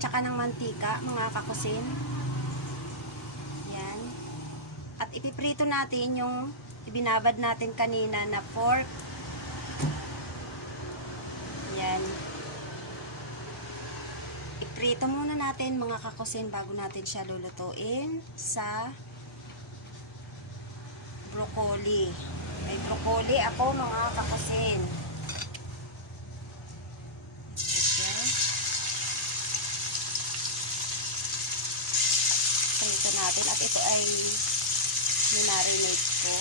tsaka ng mantika, mga kakusin. Yan. At ipiprito natin yung ibinabad natin kanina na pork. Yan. Iprito muna natin, mga kakusin, bago natin siya lulutuin sa broccoli. May broccoli ako, mga kakusin. Prito natin at ito ay minarinate ko.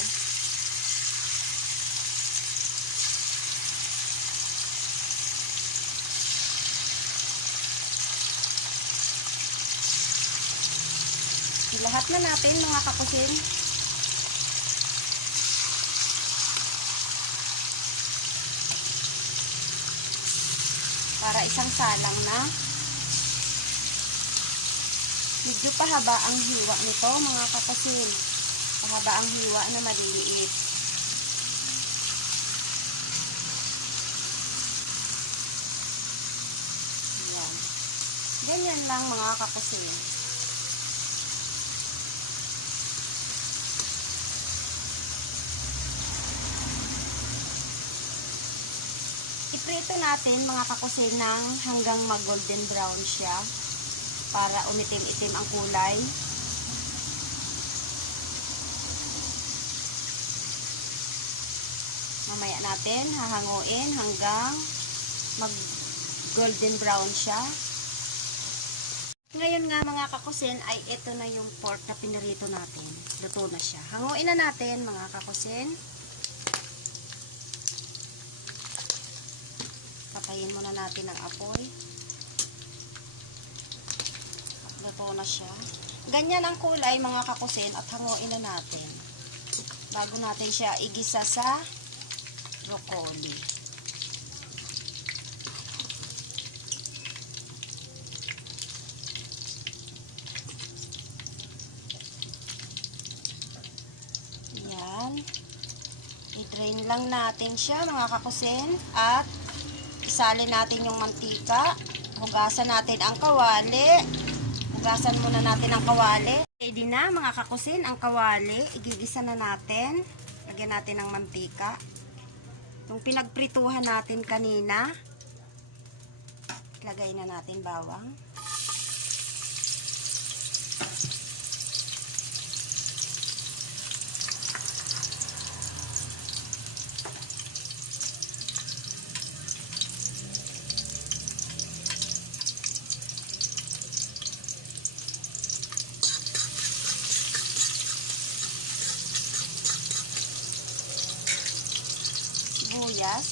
Lahat na natin, mga kakusin. Para isang salang na. Medyo pahaba ang hiwa nito, mga kakusin. Pahaba ang hiwa na maliliit. Ayan. Ganyan lang, mga kakusin. Iprito natin, mga kakusin, ng hanggang mag-golden brown siya para umitim-itim ang kulay. Mamaya natin hahanguin hanggang mag-golden brown siya. Ngayon nga, mga kakusin, ay ito na yung pork na pinarito natin. Luto na siya. Hanguin na natin, mga kakusin. Patayin muna natin ang apoy. At luto na siya. Ganyan ang kulay, mga kakusin, at hanguin na natin bago natin siya igisa sa broccoli. Yan. I-drain lang natin siya, mga kakusin, at isalin natin yung mantika. Hugasan natin ang kawali. Hugasan muna natin ang kawali. Ready na, mga kakusin, ang kawali. Igigisa na natin. Lagyan natin ng mantika. Yung pinagprituhan natin kanina. Lagay na natin bawang. Sibuyas.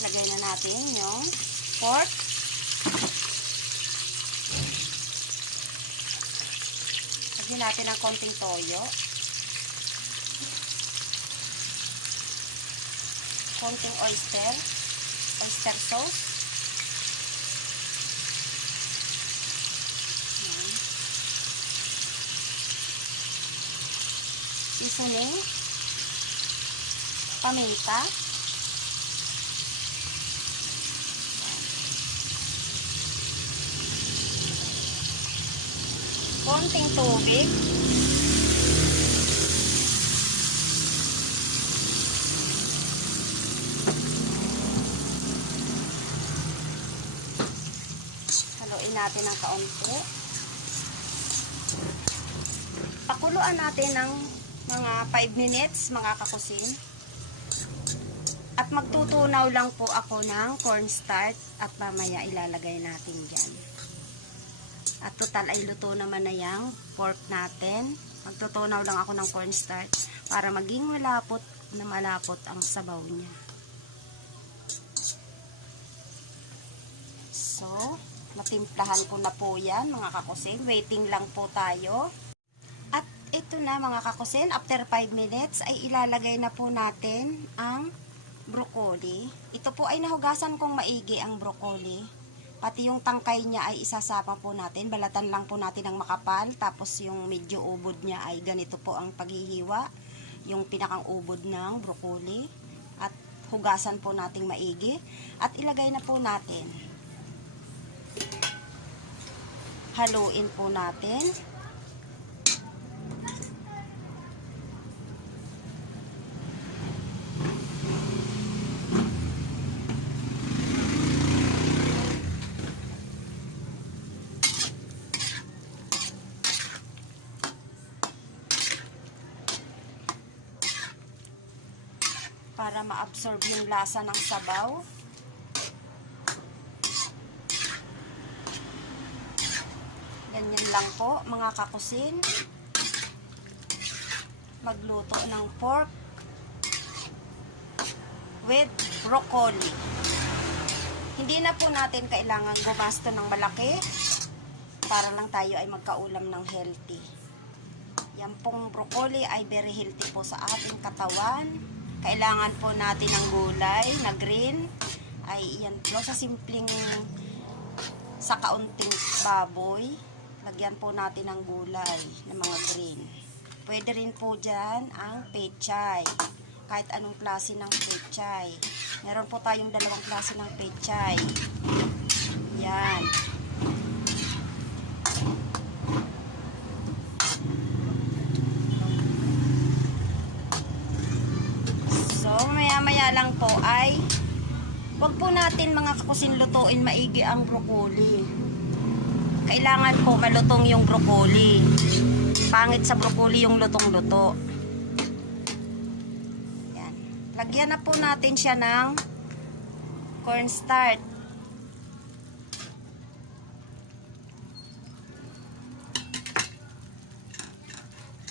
Ilagay na natin yung pork. Lagyan natin ng konting toyo. Konting oyster sauce. Ayan. Seasoning. Paminta. Konting tubig. Haluin natin ng kaunti. Pakuluan natin ng mga 5 minutes, mga kakusin. At magtutunaw lang po ako ng cornstarch at mamaya ilalagay natin dyan. At total ay luto naman na yung pork natin. Magtutunaw lang ako ng cornstarch para maging malapot na malapot ang sabaw niya. So, natimplahan ko na po yan, mga kakusin. Waiting lang po tayo. At ito na, mga kakusin, after 5 minutes ay ilalagay na po natin ang broccoli. Ito po ay nahugasan kong maigi ang broccoli. Pati yung tangkay niya ay isasapa po natin. Balatan lang po natin ng makapal. Tapos yung medyo ubod niya ay ganito po ang paghihiwa. Yung pinakang ubod ng broccoli. At hugasan po nating maigi. At ilagay na po natin. Haluin po natin. Para ma-absorb yung lasa ng sabaw. Ganyan lang po mga kakusin. Magluto ng pork with broccoli. Hindi na po natin kailangan gumasto ng malaki para lang tayo ay magkaulam ng healthy. Yan pong broccoli ay very healthy po sa ating katawan. Kailangan po natin ng gulay na green. Ay yan po sa simpleng sa kaunting baboy. Lagyan po natin ng gulay na mga green. Pwede rin po dyan ang pechay. Kahit anong klase ng pechay. Meron po tayong dalawang klase ng pechay. Yan. So, maya-maya lang po ay wag po natin mga kakusin lutuin maigi ang broccoli. Kailangan po malutong yung broccoli. Pangit sa broccoli yung lutong-luto. Yan. Lagyan na po natin siya ng cornstarch.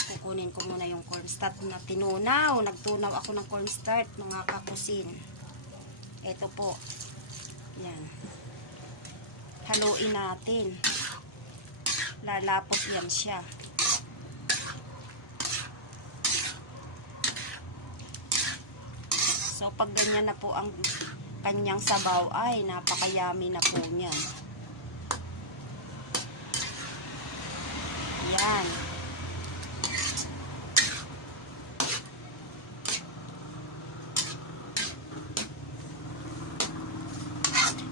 Kukunin ko muna yung cornstarch na tinunaw. Nagtunaw ako ng cornstarch, mga kakusin. Ito po. Yan. Haluin natin. Lalapot yan siya. So, pag ganyan na po ang kanyang sabaw, ay napakayami na po niyan. Yan.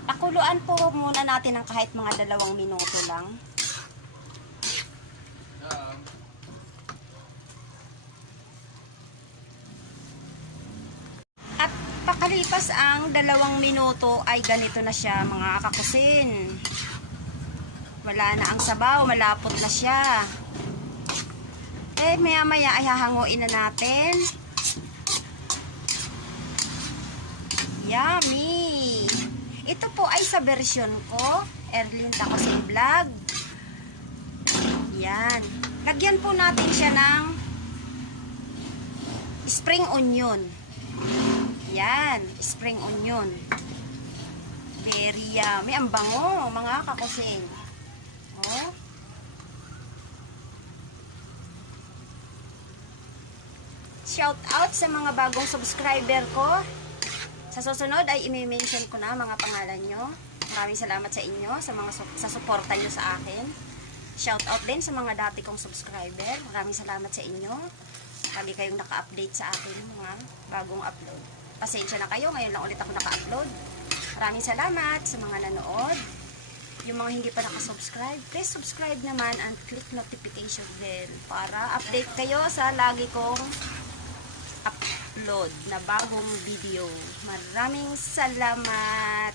Pakuluan po muna natin ng kahit mga 2 minuto lang. At pakalipas ang 2 minuto ay ganito na siya mga kakusin. Wala na ang sabaw, malapot na siya. Eh maya maya ay hahanguin na natin. Yummy! Ito po ay sa version ko, Erlyn Tacosin Vlog. Yan. Lagyan po natin siya ng spring onion. Yan, spring onion. Very yummy. Ang bango, mga kakusin. Oh. Shout out sa mga bagong subscriber ko. Sa susunod ay i-mention ko na mga pangalan nyo. Maraming salamat sa inyo sa suporta nyo sa akin. Shout out din sa mga dati kong subscriber. Maraming salamat sa inyo. Lagi kayong naka-update sa akin mga bagong upload. Pasensya na kayo, ngayon lang ulit ako naka-upload. Maraming salamat sa mga nanood. Yung mga hindi pa naka-subscribe, please subscribe naman and click notification bell para update kayo sa lagi kong upload na bagong video. Maraming salamat!